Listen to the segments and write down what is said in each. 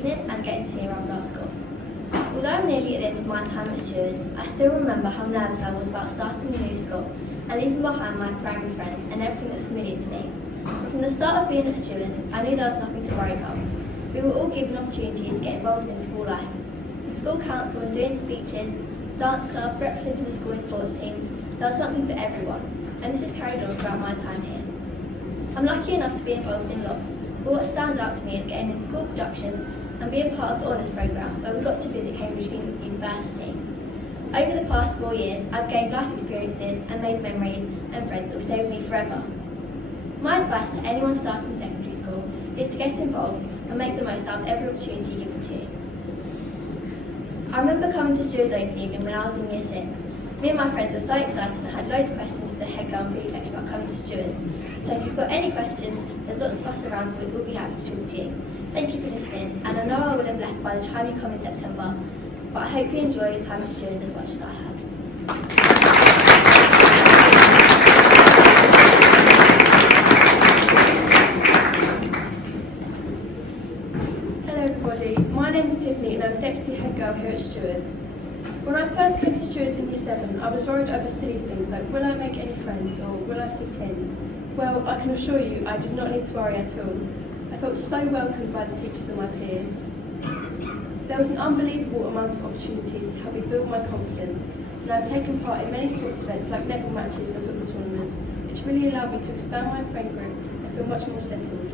evening and getting to see around our school. Although I'm nearly at the end of my time at Stewards, I still remember how nervous I was about starting a new school and leaving behind my primary friends and everything that's familiar to me. But from the start of being at Stewards, I knew there was nothing to worry about. We were all given opportunities to get involved in school life. From school council and doing speeches, dance club, representing the school in sports teams, there was something for everyone, and this has carried on throughout my time here. I'm lucky enough to be involved in lots, but what stands out to me is getting in school productions and being part of the honours programme where we got to visit Cambridge University. Over the past 4 years, I've gained life experiences and made memories and friends that will stay with me forever. My advice to anyone starting secondary school is to get involved and make the most out of every opportunity given to you. I remember coming to Stewards Open Evening when I was in Year 6. Me and my friends were so excited and had loads of questions for the head girl and prefect about coming to Stewards. So if you've got any questions, there's lots of us around who will be happy to talk to you. Thank you for listening, and I know I would have left by the time you come in September, but I hope you enjoy your time at Stewards as much as I have. Hello everybody, my name is Tiffany and I'm Deputy Head Girl here at Stewards. When I first came to Stewards in Year 7, I was worried over silly things like will I make any friends or will I fit in? Well, I can assure you I did not need to worry at all. I felt so welcomed by the teachers and my peers. There was an unbelievable amount of opportunities to help me build my confidence, and I've taken part in many sports events like netball matches and football tournaments, which really allowed me to expand my friend group and feel much more settled.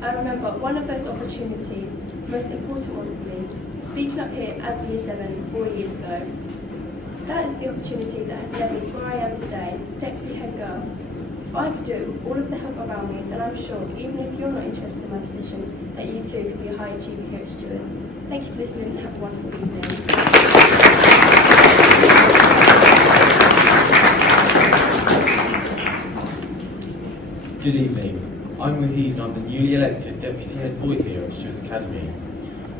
I remember one of those opportunities, the most important one for me, was speaking up here as a Year 7 4 years ago. That is the opportunity that has led me to where I am today, Deputy Head Girl. If I could do it with all of the help around me, then I'm sure, even if you're not interested in my position, that you too could be a high achiever here at Stewards. Thank you for listening and have a wonderful evening. Good evening. I'm Hayden. I'm the newly elected Deputy Head Boy here at Stewards Academy.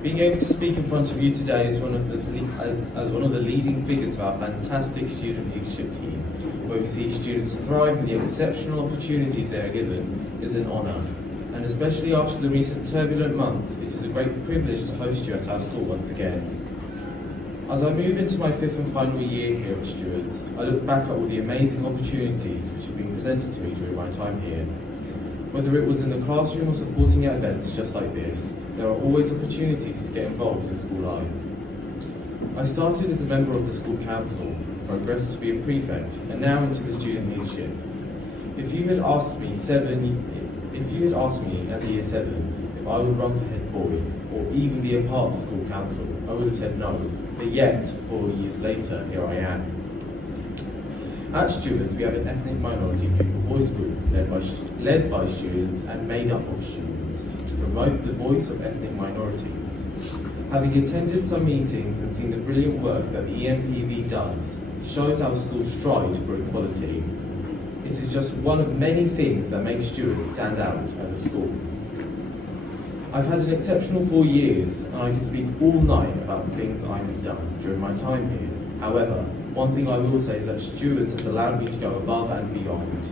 Being able to speak in front of you today as one of the leading figures of our fantastic student leadership team, where we see students thrive in the exceptional opportunities they are given, is an honour. And especially after the recent turbulent month, it is a great privilege to host you at our school once again. As I move into my 5th and final year here at Stewards, I look back at all the amazing opportunities which have been presented to me during my time here. Whether it was in the classroom or supporting at events just like this, there are always opportunities to get involved in school life. I started as a member of the school council, progressed to be a prefect, and now into the student leadership. If you had asked me as a Year 7 if I would run for head boy or even be a part of the school council, I would have said no. But yet, 4 years later, here I am. At Stewards, we have an ethnic minority pupil voice group led by students and made up of students to promote the voice of ethnic minorities. Having attended some meetings and seen the brilliant work that the EMPV does, shows our school strives for equality. It is just one of many things that make Stewards stand out as a school. I've had an exceptional 4 years, and I can speak all night about the things I have done during my time here. However, one thing I will say is that Stewards has allowed me to go above and beyond.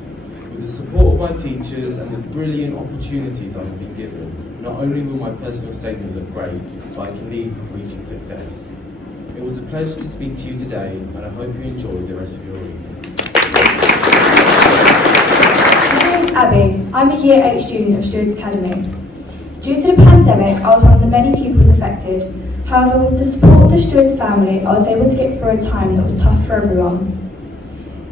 With the support of my teachers and the brilliant opportunities I have been given, not only will my personal statement look great, but I can leave reaching success. It was a pleasure to speak to you today, and I hope you enjoy the rest of your evening. My name is Abby. I'm a Year 8 student of Stewards Academy. Due to the pandemic, I was one of the many pupils affected. However, with the support of the Stewards family, I was able to get through a time that was tough for everyone.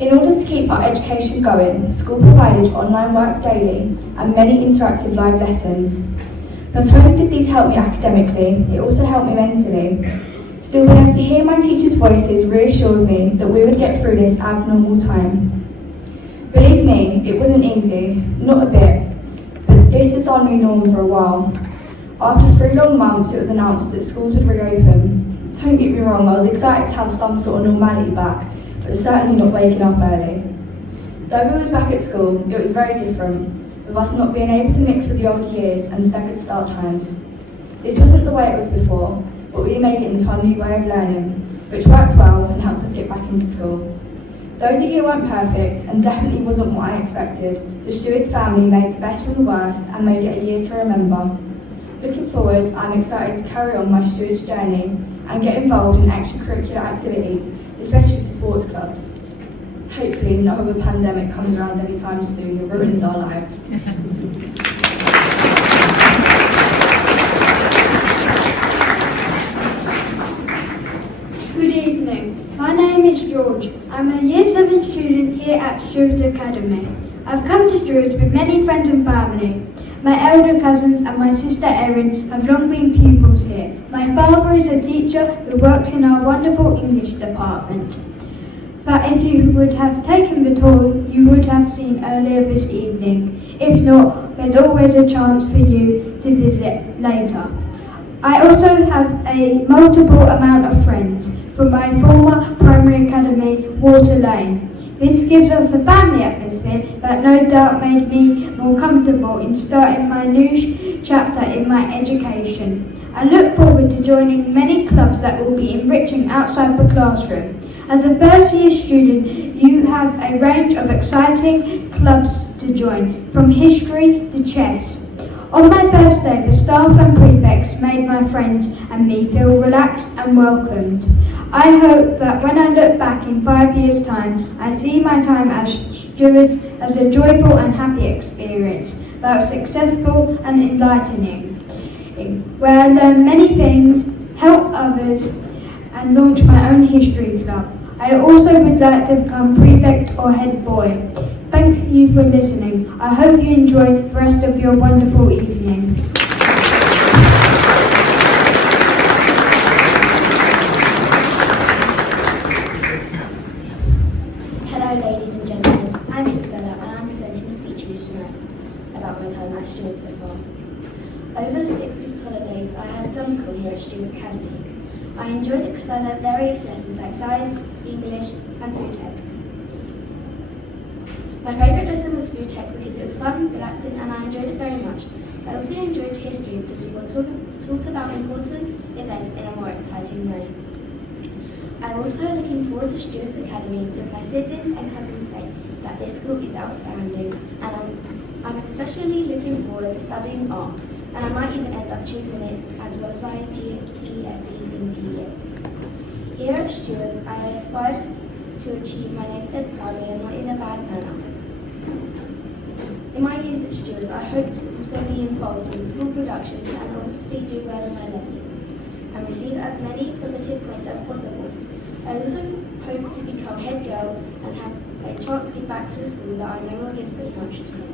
In order to keep our education going, the school provided online work daily and many interactive live lessons. Not only did these help me academically, it also helped me mentally. Still, being able to hear my teachers' voices reassured me that we would get through this abnormal time. Believe me, it wasn't easy, not a bit, but this is our new norm for a while. After 3 long months, it was announced that schools would reopen. Don't get me wrong, I was excited to have some sort of normality back, but certainly not waking up early. Though we was back at school, it was very different, with us not being able to mix with the old years and staggered start times. This wasn't the way it was before, but we made it into our new way of learning, which worked well and helped us get back into school. Though the year weren't perfect and definitely wasn't what I expected, the Stewards family made the best from the worst and made it a year to remember. Looking forward, I'm excited to carry on my Stewards journey and get involved in extracurricular activities, especially the sports clubs. Hopefully no other pandemic comes around anytime soon and ruins our lives. Good evening. My name is George. I'm a Year 7 student here at Stewards Academy. I've come to Stewards with many friends and family. My elder cousins and my sister Erin have long been pupils here. My father is a teacher who works in our wonderful English department. But if you would have taken the tour, you would have seen earlier this evening. If not, there's always a chance for you to visit later. I also have a multiple amount of friends from my former primary academy, Water Lane. This gives us the family atmosphere that no doubt made me more comfortable in starting my new chapter in my education. I look forward to joining many clubs that will be enriching outside the classroom. As a first year student, you have a range of exciting clubs to join, from history to chess. On my first day, the staff and prefects made my friends and me feel relaxed and welcomed. I hope that when I look back in 5 years' time, I see my time as Stewards as a joyful and happy experience that was successful and enlightening, where I learn many things, help others, and launch my own history club. I also would like to become prefect or head boy. Thank you for listening. I hope you enjoy the rest of your wonderful evening. Hello ladies and gentlemen, I'm Isabella and I'm presenting a speech for you tonight about my time at Stewards so far. Over the 6 weeks holidays, I had summer school here at Stewards Academy. I enjoyed it because I learned various lessons like science, English and food tech. My favourite lesson was food tech because it was fun, relaxing and I enjoyed it very much. I also enjoyed history because we were taught about important events in a more exciting way. I'm also looking forward to Stewards Academy because my siblings and cousins say that this school is outstanding, and I'm especially looking forward to studying art, and I might even end up choosing it as well as my GCSEs in a few years. Here at Stewards, I aspire to achieve my name said proudly and not in a bad manner. In my years at Stewards, I hope to also be involved in school productions and obviously do well in my lessons and receive as many positive points as possible. I also hope to become head girl and have a chance to give back to the school that I know will give so much to me.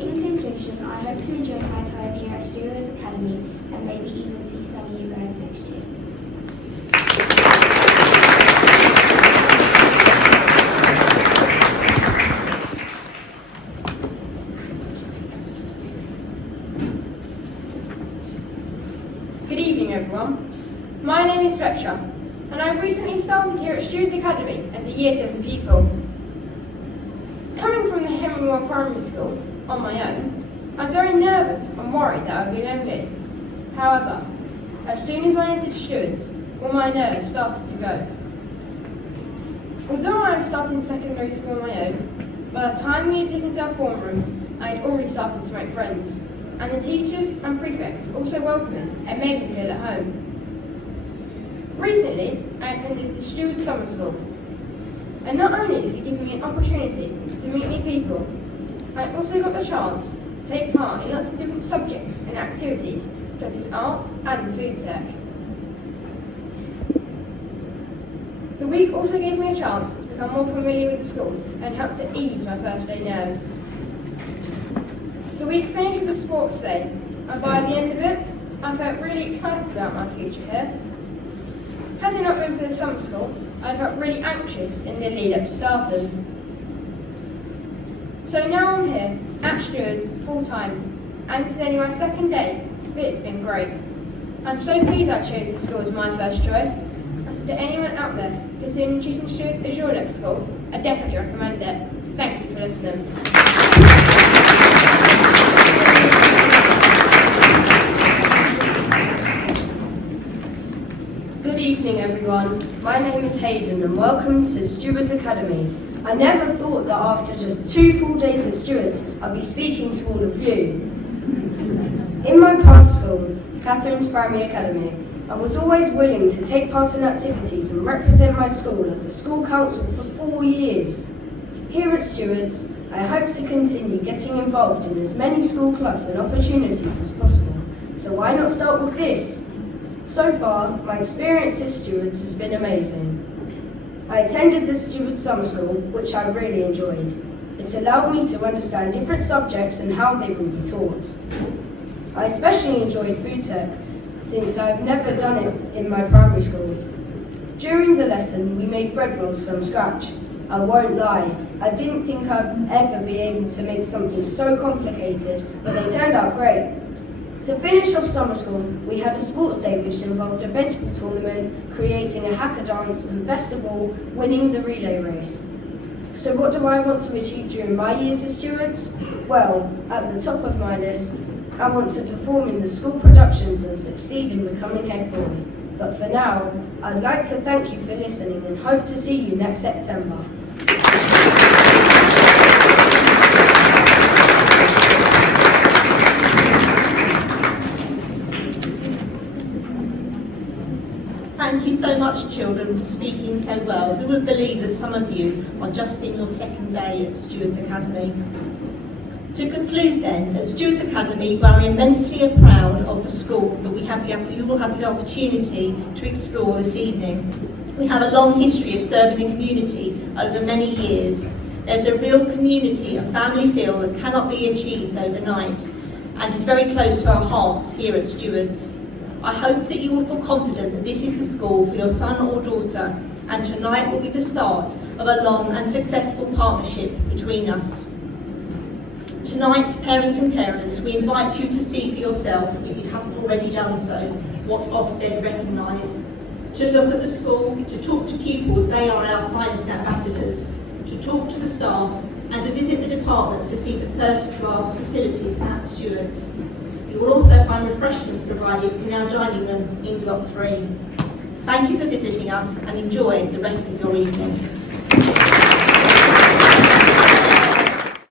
In conclusion, I hope to enjoy my time here at Stewards Academy and maybe even see some of you guys next year. Good evening everyone. My name is Fletcher and I've recently started here at Stewards Academy as a Year 7 pupil. Coming from the Henry Moore Primary School on my own, I was very nervous and worried that I would be lonely. However, as soon as I entered Stewards, all my nerves started to go. Although I was starting secondary school on my own, by the time we had taken to our form rooms, I had already started to make friends, and the teachers and prefects were also welcoming and made me feel at home. Recently, I attended the Stewards Summer School, and not only did it give me an opportunity to meet new people, I also got the chance to take part in lots of different subjects and activities such as art and food tech. The week also gave me a chance to become more familiar with the school and helped to ease my first day nerves. The week finished with a sports day, and by the end of it, I felt really excited about my future here. Had it not been for the summer school, I felt really anxious in the lead up to starting. So now I'm here at Stewards full time, and this is only my second day, but it's been great. I'm so pleased I chose this school as my first choice. And so to anyone out there considering choosing Stewards as your next school, I definitely recommend it. Thank you for listening. Good evening everyone, my name is Hayden and welcome to Stewards Academy. I never thought that after just 2 full days at Stewards I'd be speaking to all of you. In my past school, Catherine's Primary Academy, I was always willing to take part in activities and represent my school as a school council for 4 years. Here at Stewards, I hope to continue getting involved in as many school clubs and opportunities as possible, so why not start with this? So far, my experience at Stewards has been amazing. I attended the Stewards Summer School, which I really enjoyed. It allowed me to understand different subjects and how they will be taught. I especially enjoyed food tech, since I've never done it in my primary school. During the lesson, we made bread rolls from scratch. I won't lie, I didn't think I'd ever be able to make something so complicated, but they turned out great. To finish off summer school, we had a sports day which involved a benchball tournament, creating a hacker dance, and best of all, winning the relay race. So what do I want to achieve during my years as Stewards? Well, at the top of my list, I want to perform in the school productions and succeed in becoming head boy. But for now, I'd like to thank you for listening and hope to see you next September. Thank you so much, children, for speaking so well. Who would believe that some of you are just in your second day at Stewards Academy? To conclude then, at Stewards Academy, we are immensely proud of the school that you will have the opportunity to explore this evening. We have a long history of serving the community over many years. There's a real community and family feel that cannot be achieved overnight and is very close to our hearts here at Stewards. I hope that you will feel confident that this is the school for your son or daughter, and tonight will be the start of a long and successful partnership between us. Tonight, parents and carers, we invite you to see for yourself, if you haven't already done so, what Ofsted recognise. To look at the school, to talk to pupils, they are our finest ambassadors, to talk to the staff, and to visit the departments to see the first-class facilities at Stewards. You will also find refreshments provided in our dining room in Block 3. Thank you for visiting us and enjoy the rest of your evening.